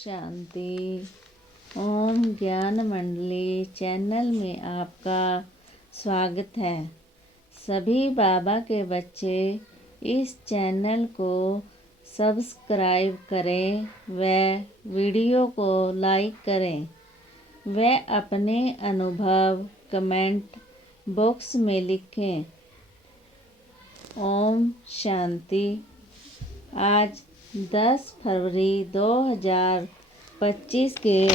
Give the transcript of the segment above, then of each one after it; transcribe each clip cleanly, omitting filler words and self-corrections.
शांति। ओम ज्ञान मंडली चैनल में आपका स्वागत है। सभी बाबा के बच्चे इस चैनल को सब्सक्राइब करें व वीडियो को लाइक करें व अपने अनुभव कमेंट बॉक्स में लिखें। ओम शांति। आज 10 फरवरी 2025 के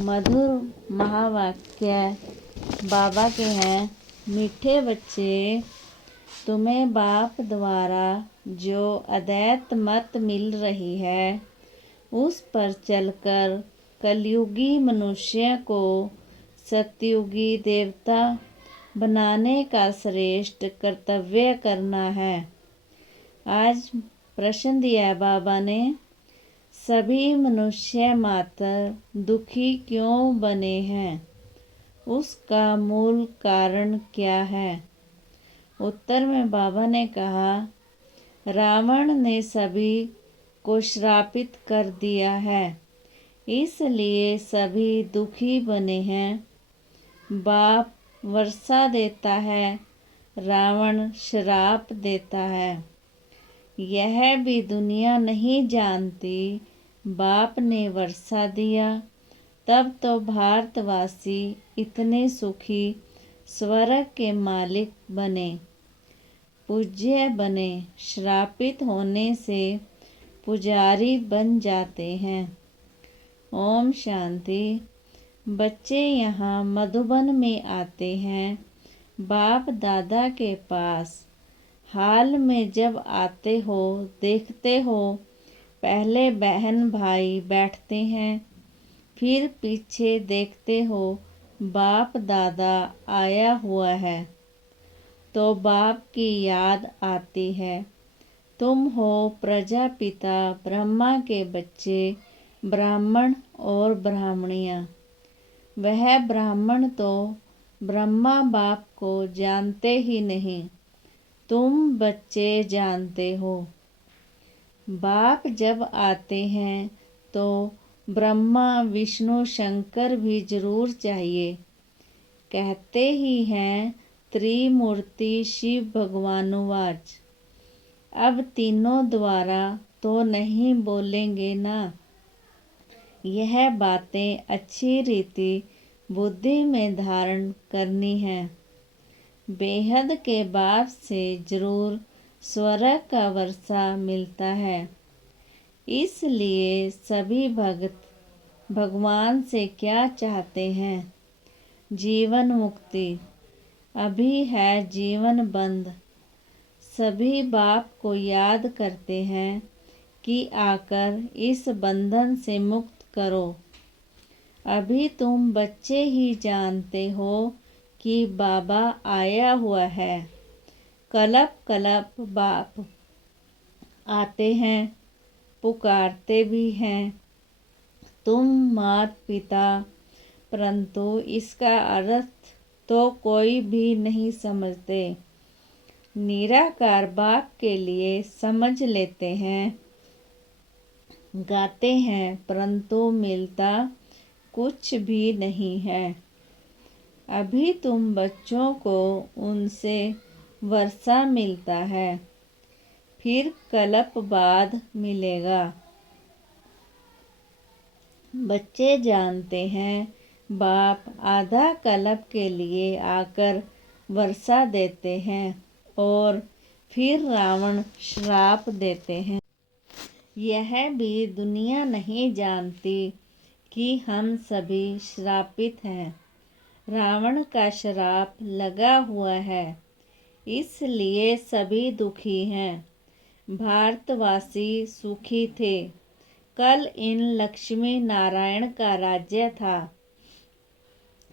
मधुर महावाक्य बाबा के हैं। मीठे बच्चे, तुम्हें बाप द्वारा जो अद्वैत मत मिल रही है उस पर चलकर कलयुगी मनुष्य को सतयुगी देवता बनाने का श्रेष्ठ कर्तव्य करना है। आज प्रश्न दिया है बाबा ने, सभी मनुष्य मात्र दुखी क्यों बने हैं, उसका मूल कारण क्या है। उत्तर में बाबा ने कहा, रावण ने सभी को श्रापित कर दिया है, इसलिए सभी दुखी बने हैं। बाप वर्षा देता है, रावण श्राप देता है। यह भी दुनिया नहीं जानती। बाप ने वर्षा दिया तब तो भारतवासी इतने सुखी स्वर्ग के मालिक बने, पूज्य बने। श्रापित होने से पुजारी बन जाते हैं। ओम शांति। बच्चे यहाँ मधुबन में आते हैं बाप दादा के पास। हाल में जब आते हो देखते हो, पहले बहन भाई बैठते हैं, फिर पीछे देखते हो बाप दादा आया हुआ है तो बाप की याद आती है। तुम हो प्रजापिता ब्रह्मा के बच्चे, ब्राह्मण और ब्राह्मणियाँ। वह ब्राह्मण तो ब्रह्मा बाप को जानते ही नहीं, तुम बच्चे जानते हो। बाप जब आते हैं तो ब्रह्मा विष्णु शंकर भी जरूर चाहिए। कहते ही हैं त्रिमूर्ति शिव भगवानुवाच। अब तीनों द्वारा तो नहीं बोलेंगे ना। यह बातें अच्छी रीति बुद्धि में धारण करनी है। बेहद के बाप से जरूर स्वर्ग का वर्षा मिलता है, इसलिए सभी भक्त भगवान से क्या चाहते हैं, जीवन मुक्ति। अभी है जीवन बंद। सभी बाप को याद करते हैं कि आकर इस बंधन से मुक्त करो। अभी तुम बच्चे ही जानते हो कि बाबा आया हुआ है। कलप कलप बाप आते हैं, पुकारते भी हैं, तुम मात पिता, परंतु इसका अर्थ तो कोई भी नहीं समझते। निराकार बाप के लिए समझ लेते हैं, गाते हैं, परंतु मिलता कुछ भी नहीं है। अभी तुम बच्चों को उनसे वर्षा मिलता है, फिर कल्प बाद मिलेगा। बच्चे जानते हैं बाप आधा कल्प के लिए आकर वर्षा देते हैं और फिर रावण श्राप देते हैं। यह भी दुनिया नहीं जानती कि हम सभी श्रापित हैं। रावण का श्राप लगा हुआ है, इसलिए सभी दुखी हैं। भारतवासी सुखी थे। कल इन लक्ष्मी नारायण का राज्य था।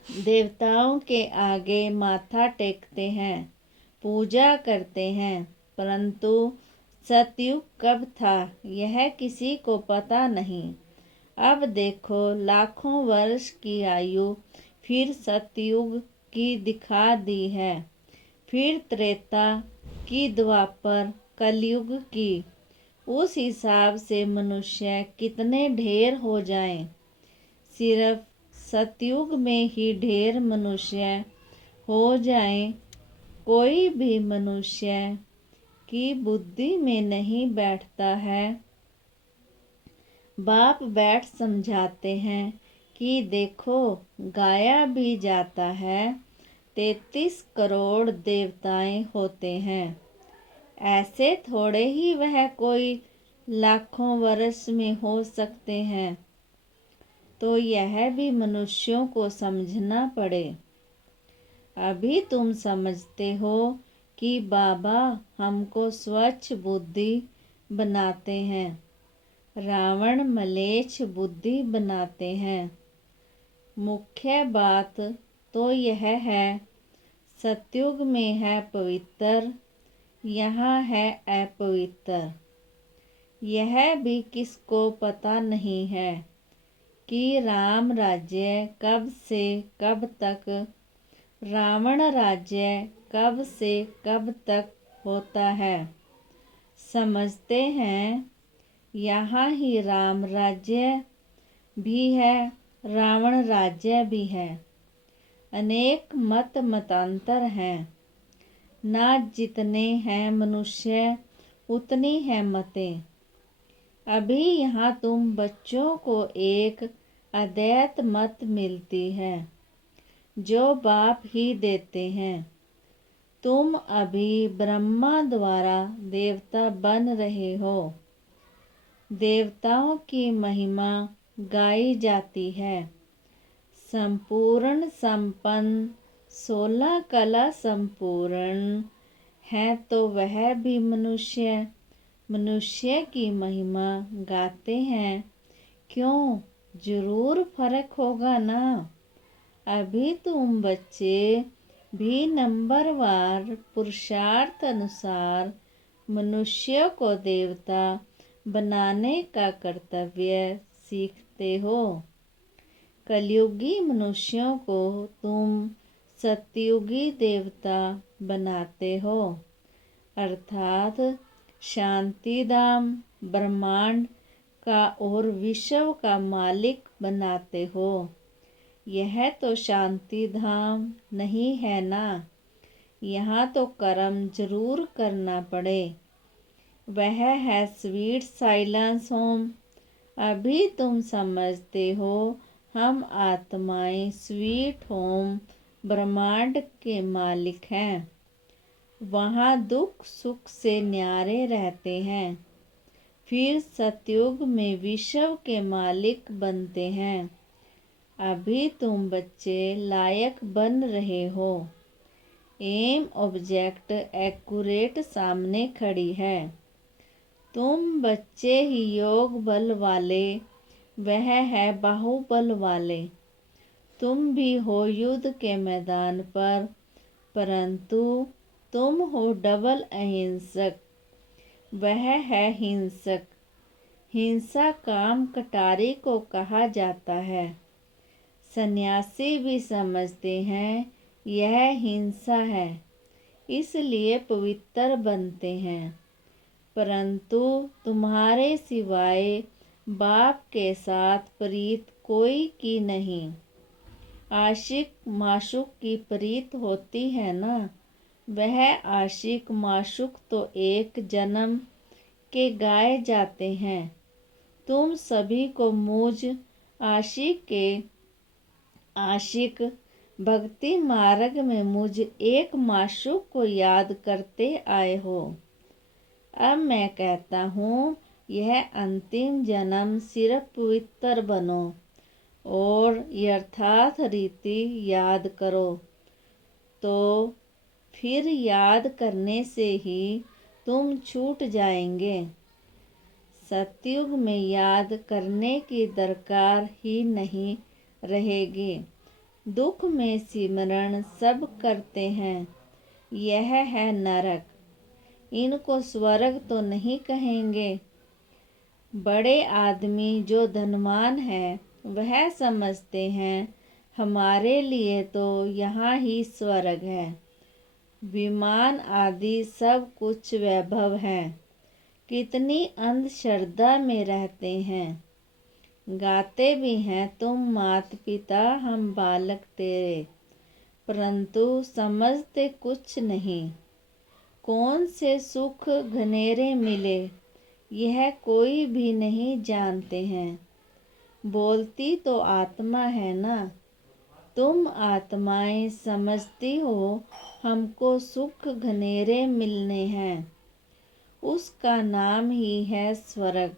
देवताओं के आगे माथा टेकते हैं, पूजा करते हैं, परंतु सतयुग कब था यह किसी को पता नहीं। अब देखो लाखों वर्ष की आयु फिर सतयुग की दिखा दी है, फिर त्रेता की, द्वापर, कलयुग की। उस हिसाब से मनुष्य कितने ढेर हो जाएं। सिर्फ सतयुग में ही ढेर मनुष्य हो जाएं। कोई भी मनुष्य की बुद्धि में नहीं बैठता है। बाप बैठ समझाते हैं कि देखो, गाया भी जाता है, 33 करोड़ देवताएं होते हैं। ऐसे थोड़े ही वह कोई लाखों वर्ष में हो सकते हैं। तो यह भी मनुष्यों को समझना पड़े। अभी तुम समझते हो कि बाबा हमको स्वच्छ बुद्धि बनाते हैं, रावण मलेच्छ बुद्धि बनाते हैं। मुख्य बात तो यह है, सतयुग में है पवित्र, यहाँ है अपवित्र। यह भी किसको पता नहीं है कि राम राज्य कब से कब तक, रावण राज्य कब से कब तक होता है। समझते हैं यहाँ ही राम राज्य भी है, रावण राज्य भी है। अनेक मतांतर हैं। ना जितने हैं मनुष्य उतनी है मतें। अभी यहाँ तुम बच्चों को एक अद्वैत मत मिलती है, जो बाप ही देते हैं। तुम अभी ब्रह्मा द्वारा देवता बन रहे हो। देवताओं की महिमा गाई जाती है। संपूर्ण संपन्न 16 कला संपूर्ण है, तो वह भी मनुष्य की महिमा गाते हैं। क्यों, जरूर फर्क होगा ना। अभी तुम बच्चे भी नंबरवार पुरुषार्थ अनुसार मनुष्य को देवता बनाने का कर्तव्य सीखते हो। कलयुगी मनुष्यों को तुम सतयुगी देवता बनाते हो, अर्थात शांतिधाम ब्रह्मांड का और विश्व का मालिक बनाते हो। यह तो शांति धाम नहीं है ना। यहाँ तो कर्म जरूर करना पड़े। वह है स्वीट साइलेंस होम। अभी तुम समझते हो हम आत्माएं स्वीट होम ब्रह्मांड के मालिक हैं। वहाँ दुख सुख से न्यारे रहते हैं। फिर सतयुग में विश्व के मालिक बनते हैं। अभी तुम बच्चे लायक बन रहे हो। एम ऑब्जेक्ट एक्यूरेट सामने खड़ी है। तुम बच्चे ही योग बल वाले, वह है बाहुबल वाले। तुम भी हो युद्ध के मैदान पर, परंतु तुम हो डबल अहिंसक, वह है हिंसक। हिंसा काम कटारी को कहा जाता है। सन्यासी भी समझते हैं यह हिंसा है, इसलिए पवित्र बनते हैं। परंतु तुम्हारे सिवाय बाप के साथ प्रीत कोई की नहीं। आशिक माशुक की प्रीत होती है ना। वह आशिक माशुक तो एक जन्म के गाए जाते हैं। तुम सभी को मुझ आशिक भक्ति मार्ग में मुझ एक माशुक को याद करते आए हो। अब मैं कहता हूँ, यह अंतिम जन्म सिर्फ पवित्र बनो और यथार्थ रीति याद करो। तो फिर याद करने से ही तुम छूट जाएंगे। सतयुग में याद करने की दरकार ही नहीं रहेगी। दुख में सिमरण सब करते हैं। यह है नरक। इनको स्वर्ग तो नहीं कहेंगे। बड़े आदमी जो धनवान है, वह समझते हैं हमारे लिए तो यहाँ ही स्वर्ग है। विमान आदि सब कुछ वैभव है, कितनी अंधश्रद्धा में रहते हैं। गाते भी हैं तुम मात पिता हम बालक तेरे, परंतु समझते कुछ नहीं। कौन से सुख घनेरे मिले यह कोई भी नहीं जानते हैं। बोलती तो आत्मा है ना, तुम आत्माएं समझती हो हमको सुख घनेरे मिलने हैं। उसका नाम ही है स्वर्ग।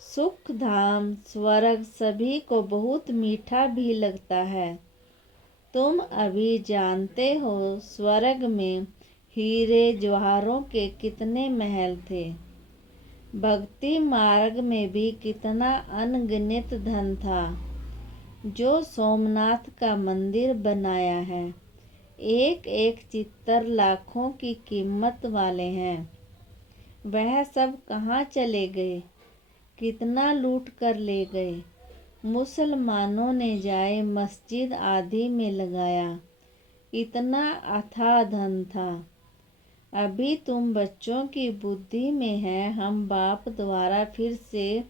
सुख धाम स्वर्ग सभी को बहुत मीठा भी लगता है। तुम अभी जानते हो स्वर्ग में हीरे जवाहरों के कितने महल थे। भक्ति मार्ग में भी कितना अनगिनत धन था। जो सोमनाथ का मंदिर बनाया है, एक एक चित्तर लाखों की कीमत वाले हैं। वह सब कहाँ चले गए, कितना लूट कर ले गए। मुसलमानों ने जाए मस्जिद आदि में लगाया, इतना अथाह धन था। अभी तुम बच्चों की बुद्धि में है हम बाप द्वारा फिर से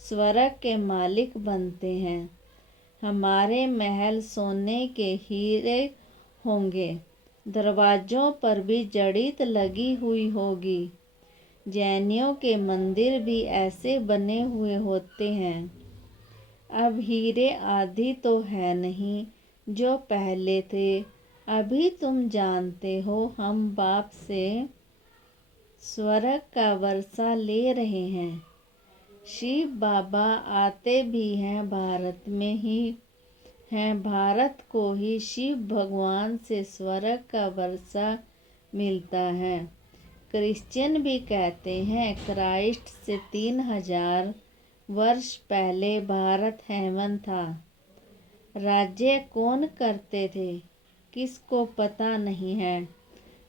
स्वर्ग के मालिक बनते हैं। हमारे महल सोने के हीरे होंगे, दरवाजों पर भी जड़ीत लगी हुई होगी। जैनियों के मंदिर भी ऐसे बने हुए होते हैं। अब हीरे आदि तो है नहीं जो पहले थे। अभी तुम जानते हो हम बाप से स्वर्ग का वर्षा ले रहे हैं। शिव बाबा आते भी हैं भारत में ही हैं। भारत को ही शिव भगवान से स्वर्ग का वर्षा मिलता है। क्रिश्चियन भी कहते हैं क्राइस्ट से 3000 वर्ष पहले भारत हेवन था। राज्य कौन करते थे किसको पता नहीं है।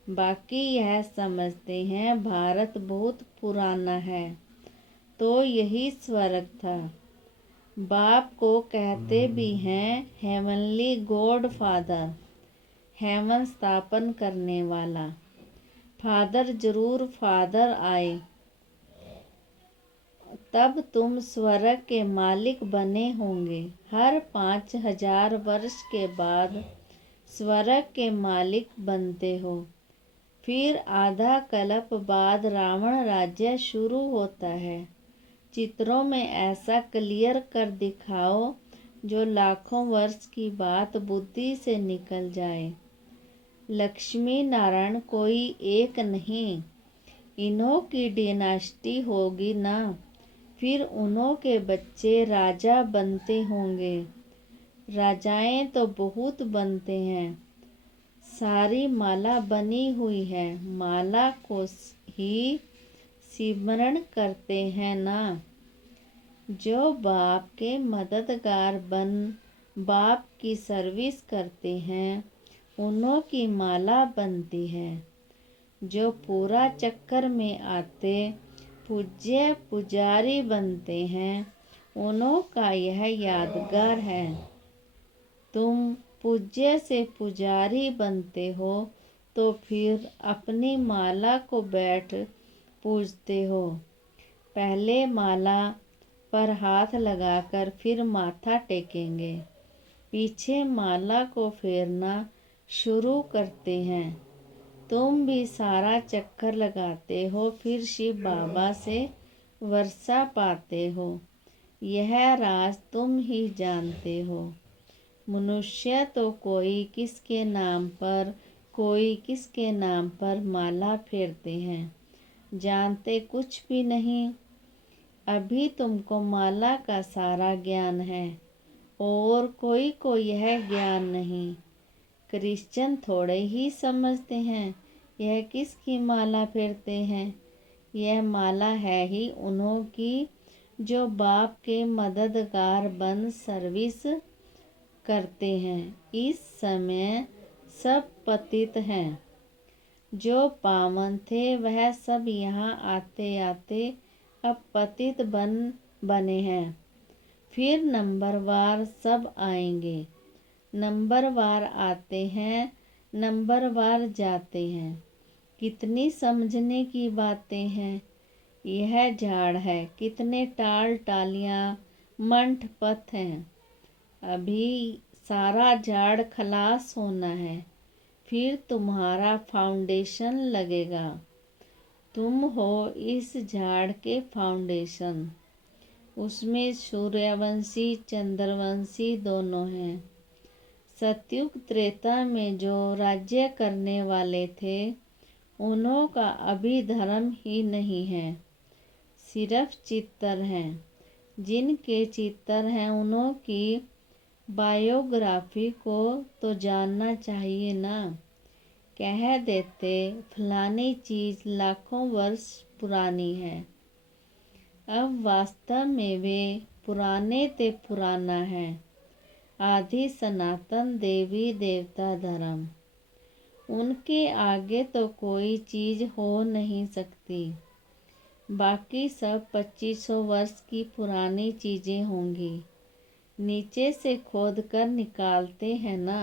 बाकी यह समझते हैं भारत बहुत पुराना है, तो यही स्वर्ग था। बाप को कहते भी हैं हेवनली गॉड फादर, हेवन स्थापन करने वाला। फादर जरूर फादर आए तब तुम स्वर्ग के मालिक बने होंगे। हर 5000 वर्ष के बाद स्वर्ग के मालिक बनते हो। फिर आधा कल्प बाद रावण राज्य शुरू होता है। चित्रों में ऐसा क्लियर कर दिखाओ जो लाखों वर्ष की बात बुद्धि से निकल जाए। लक्ष्मी नारायण कोई एक नहीं, इन्हों की डिनास्टी होगी ना, फिर उन्हों के बच्चे राजा बनते होंगे। राजाएं तो बहुत बनते हैं। सारी माला बनी हुई है, माला को ही सिमरण करते हैं ना। जो बाप के मददगार बन बाप की सर्विस करते हैं उन्हों की माला बनती है। जो पूरा चक्कर में आते पूज्य पुजारी बनते हैं उन्हों का यह यादगार है। तुम पूज्य से पुजारी बनते हो तो फिर अपनी माला को बैठ पूजते हो। पहले माला पर हाथ लगाकर फिर माथा टेकेंगे, पीछे माला को फेरना शुरू करते हैं। तुम भी सारा चक्कर लगाते हो, फिर शिव बाबा से वर्षा पाते हो। यह राज तुम ही जानते हो। मनुष्य तो कोई किसके नाम पर कोई किसके नाम पर माला फेरते हैं, जानते कुछ भी नहीं। अभी तुमको माला का सारा ज्ञान है और कोई को यह ज्ञान नहीं। क्रिश्चियन थोड़े ही समझते हैं यह किसकी माला फेरते हैं। यह माला है ही उन्हों की जो बाप के मददगार बन सर्विस करते हैं। इस समय सब पतित हैं। जो पावन थे वह सब यहाँ आते आते अब पतित बने हैं। फिर नंबरवार सब आएंगे। नंबरवार आते हैं, नंबरवार जाते हैं। कितनी समझने की बातें हैं। यह झाड़ है, कितने टाल टालियाँ मंठ पथ हैं। अभी सारा झाड़ खलास होना है, फिर तुम्हारा फाउंडेशन लगेगा। तुम हो इस झाड़ के फाउंडेशन। उसमें सूर्यवंशी चंद्रवंशी दोनों हैं। सतयुग त्रेता में जो राज्य करने वाले थे, उन्हों का अभी धर्म ही नहीं है, सिर्फ चित्तर हैं। जिनके चित्तर हैं उन्हों की बायोग्राफी को तो जानना चाहिए ना। कह देते फलानी चीज़ लाखों वर्ष पुरानी है। अब वास्तव में वे पुराने ते पुराना है। आदि सनातन देवी देवता धर्म, उनके आगे तो कोई चीज़ हो नहीं सकती। बाकी सब 2500 वर्ष की पुरानी चीज़ें होंगी। नीचे से खोद कर निकालते हैं ना।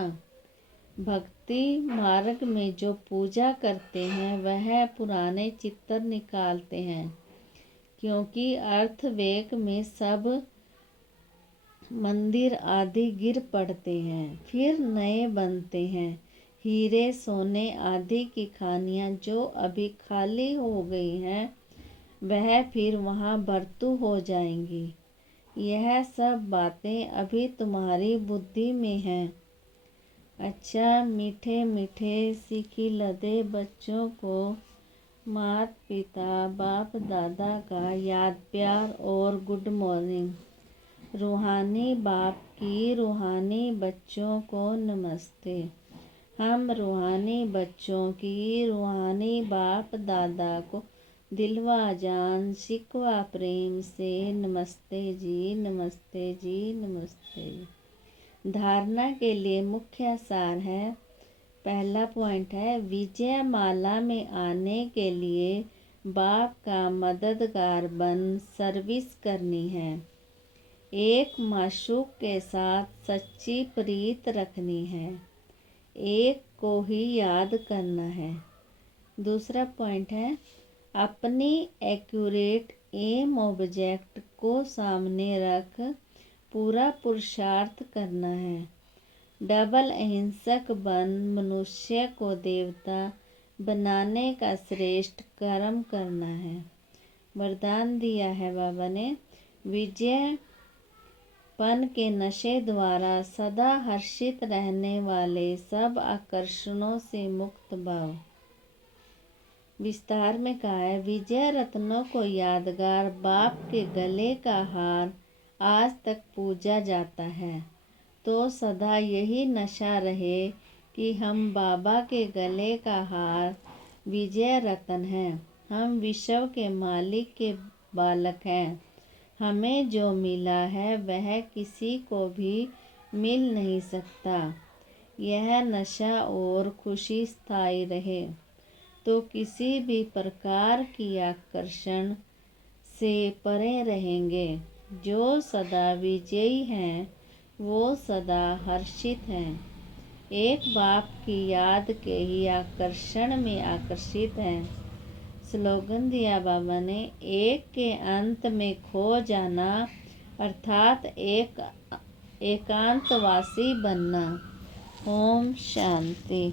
भक्ति मार्ग में जो पूजा करते हैं वह पुराने चित्तर निकालते हैं, क्योंकि अर्थवेक में सब मंदिर आदि गिर पड़ते हैं, फिर नए बनते हैं। हीरे सोने आदि की खानियाँ जो अभी खाली हो गई हैं, वह फिर वहाँ भरतू हो जाएंगी। यह सब बातें अभी तुम्हारी बुद्धि में हैं। अच्छा, मीठे मीठे सीखी लदे बच्चों को माता पिता बाप दादा का याद प्यार और गुड मॉर्निंग। रूहानी बाप की रूहानी बच्चों को नमस्ते। हम रूहानी बच्चों की रूहानी बाप दादा को दिलवा जान शिकवा प्रेम से नमस्ते जी, नमस्ते जी, नमस्ते। धारणा के लिए मुख्य सार है। पहला पॉइंट है, विजय माला में आने के लिए बाप का मददगार बन सर्विस करनी है। एक माशूक के साथ सच्ची प्रीत रखनी है। एक को ही याद करना है। दूसरा पॉइंट है, अपनी एक्यूरेट एम ऑब्जेक्ट को सामने रख पूरा पुरुषार्थ करना है। डबल अहिंसक बन मनुष्य को देवता बनाने का श्रेष्ठ कर्म करना है। वरदान दिया है बाबा ने, विजय पन के नशे द्वारा सदा हर्षित रहने वाले सब आकर्षणों से मुक्त भाव। विस्तार में कहा है, विजय रत्नों को यादगार बाप के गले का हार आज तक पूजा जाता है, तो सदा यही नशा रहे कि हम बाबा के गले का हार विजय रत्न हैं। हम विश्व के मालिक के बालक हैं। हमें जो मिला है वह किसी को भी मिल नहीं सकता। यह नशा और खुशी स्थायी रहे तो किसी भी प्रकार की आकर्षण से परे रहेंगे। जो सदा विजयी हैं वो सदा हर्षित हैं। एक बाप की याद के ही आकर्षण में आकर्षित हैं। स्लोगन दिया बाबा ने, एक के अंत में खो जाना अर्थात एकांतवासी बनना। ओम शांति।